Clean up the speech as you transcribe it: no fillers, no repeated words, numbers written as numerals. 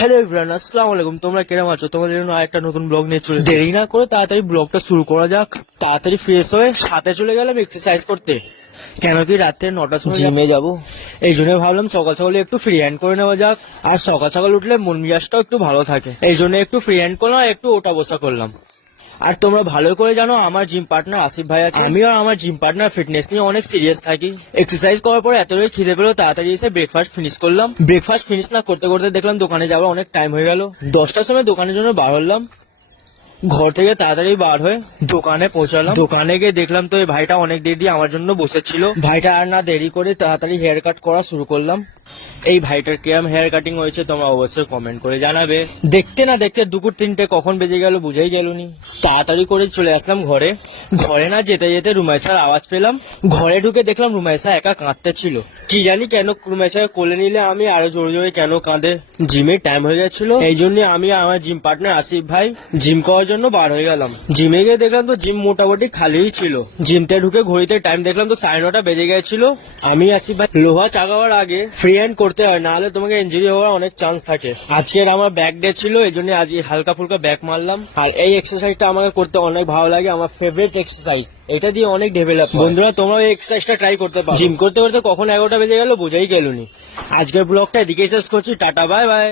Hello everyone, আসসালামু আলাইকুম। তোমরা কেমন আছো? তোমাদের জন্য আরেকটা নতুন ব্লগ নিয়ে চলে দেরি না করে তাড়াতাড়ি ব্লগটা শুরু করা যাক। তাড়াতাড়ি ফ্রেশ হয়ে সাথে চলে গেলাম এক্সারসাইজ করতে, কেন কি রাতে 9টার সময় জিমে যাবো। এই জন্য ভাবলাম সকাল সকালে একটু ফ্রি হ্যান্ড করে নেওয়া যাক, আর সকাল সকাল উঠলে মন মেজাজটাও একটু ভালো থাকে। এই জন্য একটু ফ্রি হ্যান্ড করলাম, একটু ওটা বসা করলাম। আর তোমরা ভালো করে জানো আমার জিম পার্টনার আসিফ ভাই আছে। আমি আর আমার জিম পার্টনার ফিটনেস নিয়ে অনেক সিরিয়াস থাকি। এক্সারসাইজ করার পর এত খিদে পেলো, তাড়াতাড়ি এসে ব্রেকফাস্ট ফিনিশ করলাম। ব্রেকফাস্ট ফিনিশ না করতে করতে দেখলাম দোকানে যাওয়ার অনেক টাইম হয়ে গেল। 10টার সময় দোকানের জন্য বার হলাম। ঘর থেকে তাড়াতাড়ি বার হয়ে দোকানে পৌঁছালাম। দোকানে গিয়ে দেখলাম তো এই ভাইটা অনেক দেরি আমার জন্য বসেছিল। ভাইটা আর না দেরি করে তাড়াতাড়ি হেয়ার কাট করা শুরু করলাম। এই ভাইটার কিরম হেয়ার কাটিং হয়েছে তোমরা অবশ্যই কমেন্ট করে জানাবে। দেখতে না দেখতে 2-3টে কখন বেজে গেল বুঝেই গেলনি। তাড়াতাড়ি করে চলে আসলাম ঘরে। ঘরে না যেতে যেতে রুমাইসার আওয়াজ পেলাম। ঘরে ঢুকে দেখলাম রুমাইসা একা কাঁদতে ছিল। কি জানি কেন রুমাইসাকে কোলে নিলে আমি আরো জোরে জোরে কেন কাঁদে। জিমের টাইম হয়ে যাচ্ছিল, এই জন্য আমি আমার জিম পার্টনার আসিফ ভাই জিম করার জন্য বার হয়ে গেলাম। জিমে গিয়ে দেখলাম তো জিম মোটামুটি খালিই ছিল। জিমতে ঢুকে ঘড়িতে টাইম দেখলাম তো 9:30 বেজে গেছিল। আমি আসিফ ভাই লোহা চাগাবার আগে ফ্রি হ্যান্ড করতে হয়, নাহলে তোমাকে ইনজুরি হওয়ার অনেক চান্স থাকে। আজকের আমার ব্যাক ডে ছিল, এই জন্য আজ হালকা ফুলকা ব্যাক মারলাম। আর এই এক্সারসাইজটা আমাকে করতে অনেক ভালো লাগে, আমার ফেভারিট এক্সারসাইজ। এটা দিয়ে অনেক ডেভেলপ। বন্ধুরা তোমরা এই এক্সারসাইজটা ট্রাই করতে পারো। জিম করতে করতে কখন 11টা বেজে গেল বুঝেই গেলনি। আজকের ব্লগটা এদিকে শেষ করছি। Tata, bye bye.